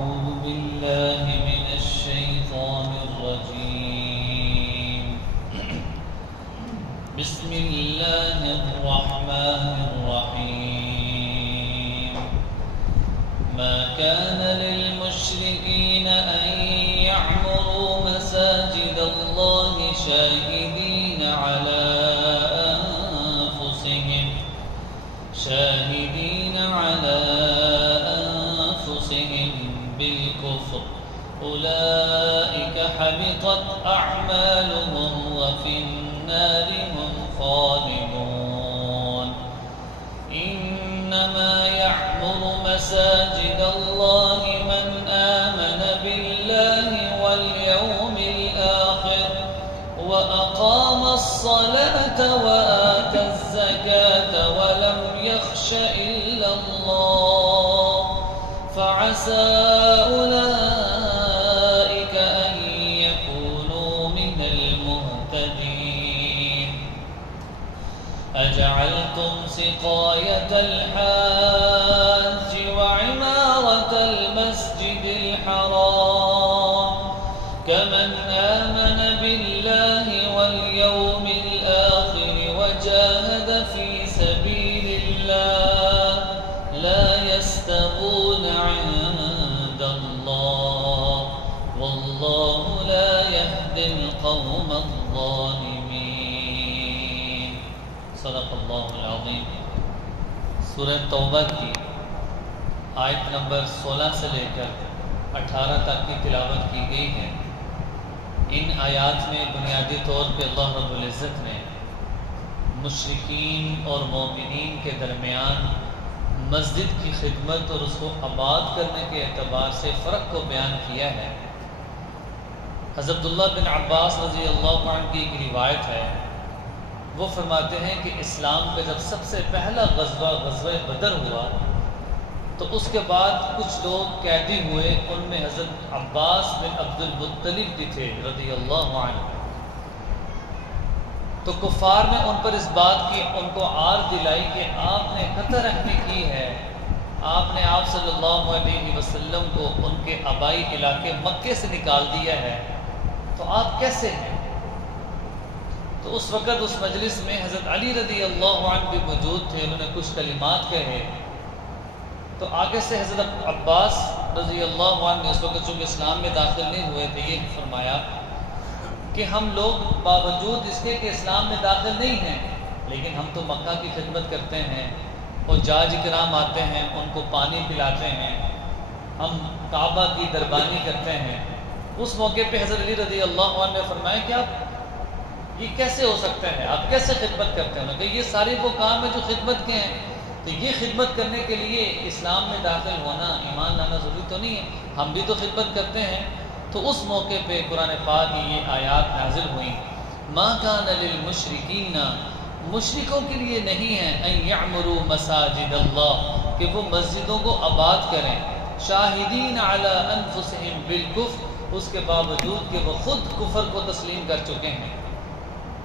أعوذ بالله من الشيطان الرجيم. بسم الله الرحمن الرحيم. ما كان للمشركين أن يعمروا مساجد الله شاهدين على أنفسهم بالكفر أولئك حبطت أعمالهم وفي النار هم خالدون. إنما يعمر مساجد الله من آمن بالله واليوم الآخر وأقام الصلاة وآتى الزكاة ولم يخش إلا الله فعسى أولئك أن يكونوا من المهتدين. أجعلتم سقاية الحاج وعمارة المسجد الحرام كمن آمن بالله واليوم الآخر وجاهد في سبيل الله لا يستوون عند الله والله لا يهدي القوم الظالمين. صدق اللہ العظیم. سورہ توبہ کی آیت نمبر 16 سے لے کر 18 تک کی تلاوت کی گئی ہے. ان آیات میں بنیادی طور پہ اللہ رب العزت نے مشرکین اور مومنین کے درمیان مسجد کی خدمت اور اس کو آباد کرنے کے اعتبار سے فرق کو بیان کیا ہے. حضرت عبداللہ بن عباس رضی اللہ عنہ کی ایک روایت ہے. وہ فرماتے ہیں کہ اسلام کا جب سب سے پہلا غزوہ بدر ہوا تو اس کے بعد کچھ لوگ قیدی ہوئے. ان میں حضرت عباس بن عبد المطلب بھی تھے رضی اللہ عنہ. تو کفار نے ان پر اس بات کی ان کو آر دلائی کہ آپ نے قطع رحمی کی ہے, آپ نے آپ صلی اللہ علیہ وسلم کو ان کے آبائی علاقے مکے سے نکال دیا ہے, تو آپ کیسے ہیں؟ تو اس وقت اس مجلس میں حضرت علی رضی اللہ عنہ بھی موجود تھے. انہوں نے کچھ کلمات کہے تو آگے سے حضرت عباس رضی اللہ عنہ نے اس وقت چونکہ اسلام میں داخل نہیں ہوئے تھے یہ فرمایا کہ ہم لوگ باوجود اس کے کہ اسلام میں داخل نہیں ہیں لیکن ہم تو مکہ کی خدمت کرتے ہیں, اور جاج کرام آتے ہیں ان کو پانی پلاتے ہیں, ہم کعبہ کی دربانی کرتے ہیں. اس موقع پہ حضرت علی رضی اللہ عنہ نے فرمایا کہ آپ یہ کیسے ہو سکتا ہے, آپ کیسے خدمت کرتے ہیں؟ کہ یہ سارے وہ کام ہیں جو خدمت کے ہیں, تو یہ خدمت کرنے کے لیے اسلام میں داخل ہونا ایمان لانا ضروری تو نہیں ہے, ہم بھی تو خدمت کرتے ہیں. تو اس موقع پہ قرآن پاک کی یہ آیات نازل ہوئیں. ما کان للمشرکین, مشرکوں کے لیے نہیں ہے ان یعمروا مساجد اللہ, کہ وہ مسجدوں کو آباد کریں, شاہدین علی انفسہم بالکفر, اس کے باوجود کہ وہ خود کفر کو تسلیم کر چکے ہیں.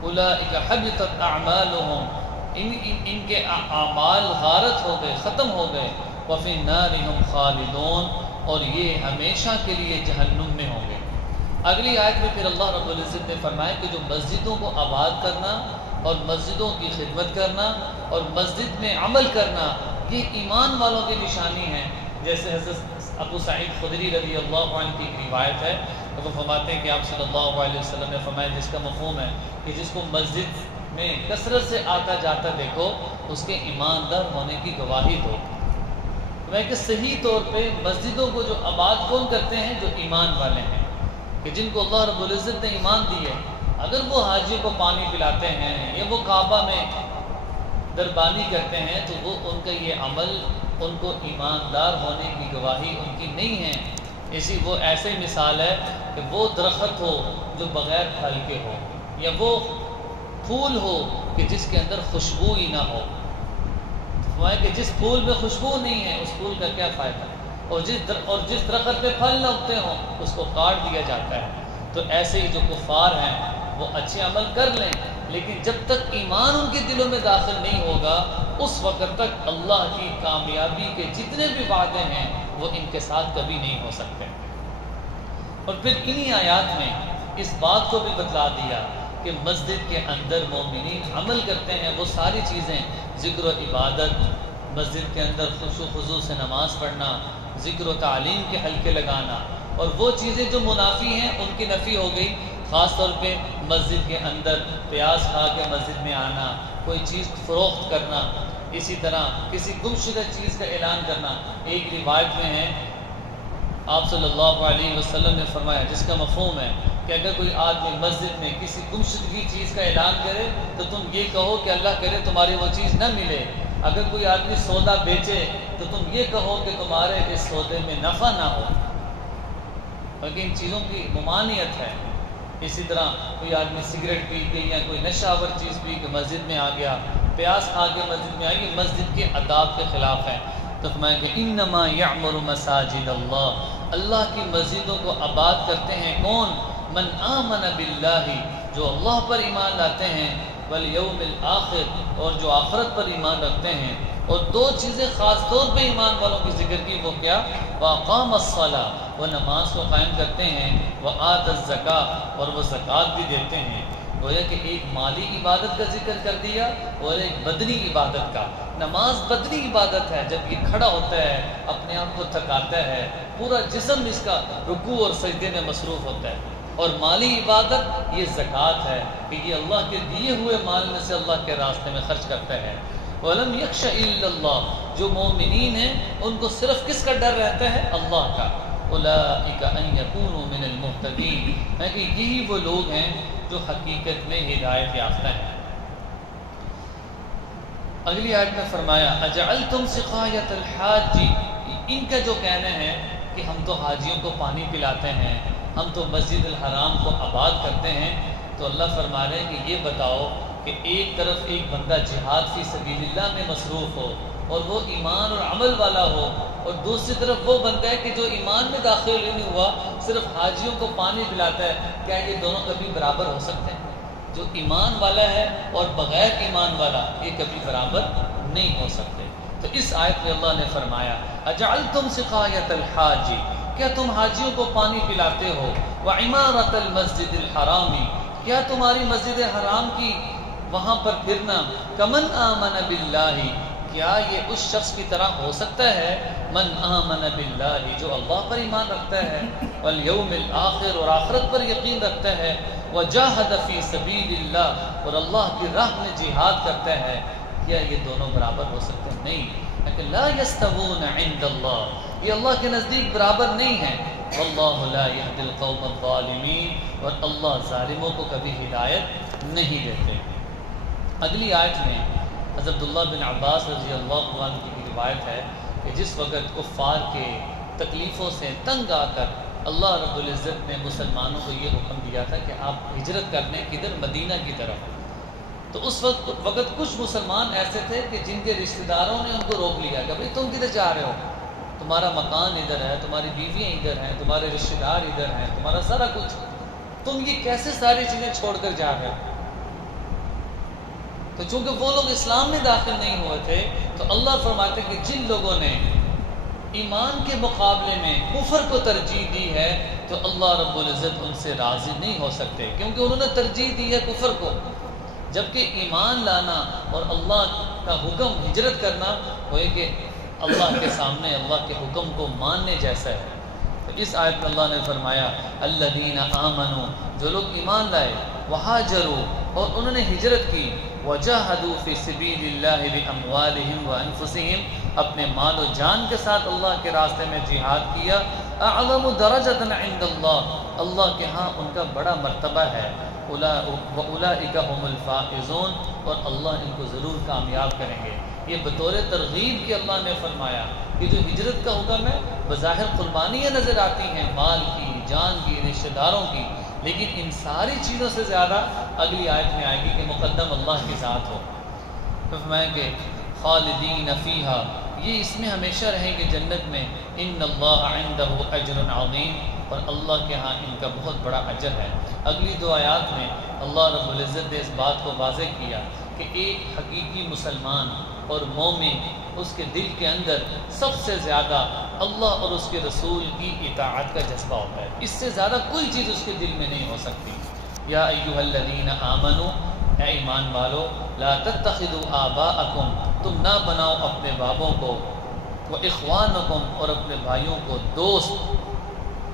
اولئک حبطت اعمالہم, ان کے اعمال غارت ہو گئے, ختم ہو گئے. وفی النار ہم خالدون, اور یہ ہمیشہ کے لیے جہنم میں ہوں گے. اگلی آیت میں پھر اللہ رب العزت نے فرمایا کہ جو مسجدوں کو آباد کرنا اور مسجدوں کی خدمت کرنا اور مسجد میں عمل کرنا یہ ایمان والوں کی نشانی ہے. جیسے حضرت ابو سعید خدری رضی اللہ عنہ کی ایک روایت ہے, وہ فرماتے ہیں کہ آپ صلی اللہ علیہ وسلم نے فرمایا جس کا مفہوم ہے کہ جس کو مسجد میں کثرت سے آتا جاتا دیکھو اس کے ایماندار ہونے کی گواہی دو. میں کہ صحیح طور پہ مسجدوں کو جو آباد کون کرتے ہیں؟ جو ایمان والے ہیں, کہ جن کو اللہ رب العزت نے ایمان دی ہے. اگر وہ حاجی کو پانی پلاتے ہیں یا وہ کعبہ میں دربانی کرتے ہیں تو وہ ان کا یہ عمل ان کو ایماندار ہونے کی گواہی ان کی نہیں ہے. اسی وہ ایسے مثال ہے کہ وہ درخت ہو جو بغیر پھل کے ہو, یا وہ پھول ہو کہ جس کے اندر خوشبو ہی نہ ہو. کہ جس پھول میں خوشبو نہیں ہے اس پھول کا کیا فائدہ, اور جس درخت پہ پھل نہ اگتے ہوں اس کو کاٹ دیا جاتا ہے. تو ایسے ہی جو کفار ہیں وہ اچھے عمل کر لیں لیکن جب تک ایمان ان کے دلوں میں داخل نہیں ہوگا اس وقت تک اللہ کی کامیابی کے جتنے بھی وعدے ہیں وہ ان کے ساتھ کبھی نہیں ہو سکتے۔ اور پھر انہی آیات میں اس بات کو بھی بتلا دیا کہ مسجد کے اندر مومنین عمل کرتے ہیں وہ ساری چیزیں، ذکر و عبادت، مسجد کے اندر خشوع و خضوع سے نماز پڑھنا، ذکر و تعلیم کے حلقے لگانا، اور وہ چیزیں جو منافی ہیں ان کی نفی ہو گئی۔ خاص طور پہ مسجد کے اندر پیاز کھا کے مسجد میں آنا، کوئی چیز فروخت کرنا، اسی طرح کسی گمشدہ چیز کا اعلان کرنا۔ ایک روایت میں ہے آپ صلی اللہ علیہ وسلم نے فرمایا، جس کا مفہوم ہے کہ اگر کوئی آدمی مسجد میں کسی گمشدگی چیز کا اعلان کرے تو تم یہ کہو کہ اللہ کرے تمہاری وہ چیز نہ ملے۔ اگر کوئی آدمی سودا بیچے تو تم یہ کہو کہ تمہارے اس سودے میں نفع نہ ہو، بلکہ ان چیزوں کی ممانعت ہے۔ اسی طرح کوئی آدمی سگریٹ پی کے یا کوئی نشہ آور چیز پی کے مسجد میں آ گیا، پیاز کھا کے مسجد میں آئی، یہ مسجد کے آداب کے خلاف ہے۔ تو فرمایا کہ انما یعمر مساجد اللہ، اللہ کی مسجدوں کو آباد کرتے ہیں کون؟ من آمن باللہ، جو اللہ پر ایمان لاتے ہیں، والیوم الآخر، اور جو آخرت پر ایمان رکھتے ہیں۔ اور دو چیزیں خاص طور پہ ایمان والوں کی ذکر کی، وہ کیا؟ وَأَقَامَ الصَّلَاةَ، وہ نماز کو قائم کرتے ہیں، وَآتَى الزَّكَاةَ، اور وہ زکوٰۃ بھی دیتے ہیں۔ گویا کہ ایک مالی عبادت کا ذکر کر دیا اور ایک بدنی عبادت کا۔ نماز بدنی عبادت ہے، جب یہ کھڑا ہوتا ہے اپنے آپ کو تھکاتا ہے، پورا جسم اس کا رکوع اور سجدے میں مصروف ہوتا ہے۔ اور مالی عبادت یہ زکوٰۃ ہے کہ یہ اللہ کے دیے ہوئے مال میں سے اللہ کے راستے میں خرچ کرتا ہے۔ وَلَمْ يَخْشَ إِلَّا اللَّهُ، جو مومنین ہیں ان کو صرف کس کا ڈر رہتا ہے؟ اللہ کا۔ أُولَٰئِكَ أَن يَكُونُوا مِنَ الْمُهْتَدِينَ، ہے کہ یہی وہ لوگ ہیں جو حقیقت میں ہدایت یافتہ ہیں۔ اگلی آیت میں فرمایا اجعلتم سقایۃ الحاج، ان کا جو کہنا ہے کہ ہم تو حاجیوں کو پانی پلاتے ہیں، ہم تو مسجد الحرام کو آباد کرتے ہیں، تو اللہ فرما رہے ہیں کہ یہ بتاؤ کہ ایک طرف ایک بندہ جہاد فی سبیل اللہ میں مصروف ہو اور وہ ایمان اور عمل والا ہو، اور دوسری طرف وہ بندہ ہے کہ جو ایمان میں داخل ہی نہیں ہوا، صرف حاجیوں کو پانی پلاتا ہے، کیا یہ دونوں کبھی برابر ہو سکتے ہیں؟ جو ایمان والا ہے اور بغیر ایمان والا یہ کبھی برابر نہیں ہو سکتے۔ تو اس آیت میں اللہ نے فرمایا اجعلتم سقایۃ الحاج، کیا تم حاجیوں کو پانی پلاتے ہو، وعمارۃ المسجد الحرام، کیا تمہاری مسجد حرام کی وہاں پر پھرنا، کمن آمن باللہ، کیا یہ اس شخص کی طرح ہو سکتا ہے؟ من آمن باللہ، جو اللہ پر ایمان رکھتا ہے، والیوم الآخر، اور آخرت پر یقین رکھتا ہے، وجاہد فی سبیل اللہ، اور اللہ کی راہ میں جہاد کرتا ہے، کیا یہ دونوں برابر ہو سکتے ہیں؟ نہیں، لیکن لا یستوون عند اللہ، یہ اللہ کے نزدیک برابر نہیں ہیں۔ واللہ لا یہدی القوم الظالمین، اور اللہ ظالموں کو کبھی ہدایت نہیں دیتے۔ اگلی آیت میں حضرت عبداللہ بن عباس رضی اللہ عنہ کی روایت ہے کہ جس وقت کفار کے تکلیفوں سے تنگ آ کر اللہ رب العزت نے مسلمانوں کو یہ حکم دیا تھا کہ آپ ہجرت کرنے کدھر؟ مدینہ کی طرف، تو اس وقت کچھ مسلمان ایسے تھے کہ جن کے رشتہ داروں نے ان کو روک لیا کہ بھئی تم کدھر جا رہے ہو، تمہارا مکان ادھر ہے، تمہاری بیویاں ادھر ہیں، تمہارے رشتہ دار ادھر ہیں، تمہارا سارا کچھ، تم یہ کیسے ساری چیزیں چھوڑ کر جا رہے ہو؟ تو چونکہ وہ لوگ اسلام میں داخل نہیں ہوئے تھے، تو اللہ فرماتے کہ جن لوگوں نے ایمان کے مقابلے میں کفر کو ترجیح دی ہے تو اللہ رب العزت ان سے راضی نہیں ہو سکتے، کیونکہ انہوں نے ترجیح دی ہے کفر کو، جبکہ ایمان لانا اور اللہ کا حکم ہجرت کرنا وہ ہے کہ اللہ کے سامنے اللہ کے حکم کو ماننے جیسا ہے۔ تو اس آیت میں اللہ نے فرمایا الذین آمنوا، جو لوگ ایمان لائے، وہاجروا، اور انہوں نے ہجرت کی، وجاہدوا فی سبیل اللہ باموالہم وانفسہم، اپنے مال و جان کے ساتھ اللہ کے راستے میں جہاد کیا، اعظم درجۃ عند اللہ، اللہ کے ہاں ان کا بڑا مرتبہ ہے، وَأُولَٰئِكَ هُمُ الْفَائِزُونَ، اور اللہ ان کو ضرور کامیاب کریں گے۔ یہ بطور ترغیب کی اللہ نے فرمایا کہ جو ہجرت کا حکم ہے بظاہر قربانیاں نظر آتی ہیں، مال کی، جان کی، رشتہ داروں کی، لیکن ان ساری چیزوں سے زیادہ اگلی آیت میں آئے گی کہ مقدم اللہ کی ذات ہو۔ تو فرمائیں گے خالدین فیہا، یہ اس میں ہمیشہ رہیں گے جنت میں، ان اللہ عندہ اجر عظیم، اور اللہ کے ہاں ان کا بہت بڑا اجر ہے۔ اگلی 2 آیات میں اللہ رب العزت نے اس بات کو واضح کیا کہ ایک حقیقی مسلمان اور مومن، اس کے دل کے اندر سب سے زیادہ اللہ اور اس کے رسول کی اطاعت کا جذبہ ہوتا ہے، اس سے زیادہ کوئی چیز اس کے دل میں نہیں ہو سکتی۔ یا ایھا الذین آمنوا، اے ایمان والو، لا تتخذوا آباءکم، تم نہ بناؤ اپنے بابوں کو، واخوانکم، اور اپنے بھائیوں کو دوست،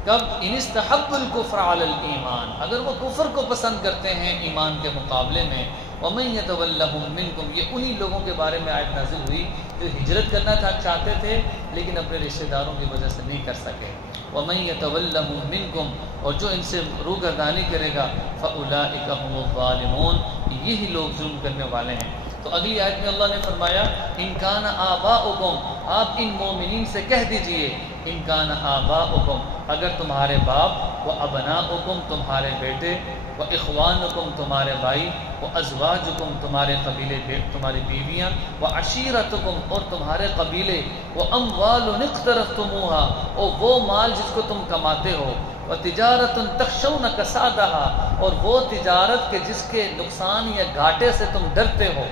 کب؟ ان استحبوا الکفر علی الایمان، اگر وہ کفر کو پسند کرتے ہیں ایمان کے مقابلے میں۔ ومن یتولہم منکم، یہ انہی لوگوں کے بارے میں آیت نازل ہوئی جو ہجرت کرنا چاہتے تھے لیکن اپنے رشتہ داروں کی وجہ سے نہیں کر سکے۔ ومن یتولہم منکم، اور جو ان سے روگردانی کرے گا، فاولئک هم الظالمون، یہی لوگ ظلم کرنے والے ہیں۔ تو اگلی آیت میں اللہ نے فرمایا ان کان آباؤکم، آپ ان مومنین سے کہہ دیجئے ان کان آباؤکم، اگر تمہارے باپ، و ابناؤکم، تمہارے بیٹے، و اخوانکم، تمہارے بھائی، و ازواجکم، تمہارے قبیلے، تمہاری بیویاں، و عشیرتکم، اور تمہارے قبیلے، و اموال اقترفتموہا، اور وہ مال جس کو تم کماتے ہو، و تجارت تخشون کسادہا، اور وہ تجارت کے جس کے نقصان یا گھاٹے سے تم ڈرتے ہو۔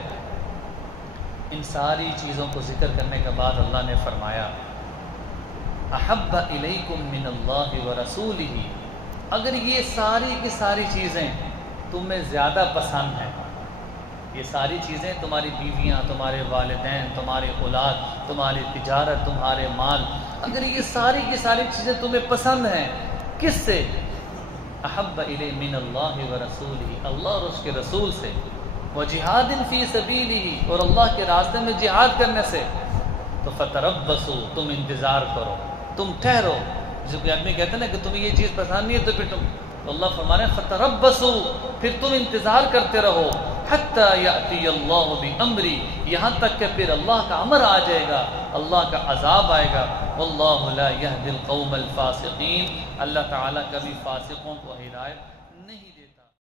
ان ساری چیزوں کو ذکر کرنے کے بعد اللہ نے فرمایا احب الیکم من اللہ ورسولہ، اگر یہ ساری کی ساری چیزیں تمہیں زیادہ پسند ہیں، یہ ساری چیزیں، تمہاری بیویاں، تمہارے والدین، تمہاری اولاد، تمہاری تجارت، تمہارے مال، اگر یہ ساری کی ساری چیزیں تمہیں پسند ہیں، کس سے؟ احب الی من اللہ ورسولہ، اللہ اور اس کے رسول سے، وجہاد فی سبیلہ، اور اللہ کے راستے میں جہاد کرنے سے، تو فتربصوا، تم انتظار کرو، تم ٹھہرو۔ جب کوئی آدمی کہتا ہے نا کہ تمہیں یہ چیز پسند نہیں ہے تو پھر تو اللہ فرما رہے ہیں فتربصوا، پھر تم انتظار کرتے رہو، حتی یأتی اللہ بامری، یہاں تک کہ پھر اللہ کا امر آ جائے گا، اللہ کا عذاب آئے گا۔ واللہ لا یہدی القوم الفاسقین، اللہ تعالیٰ کبھی فاسقوں کو ہدایت نہیں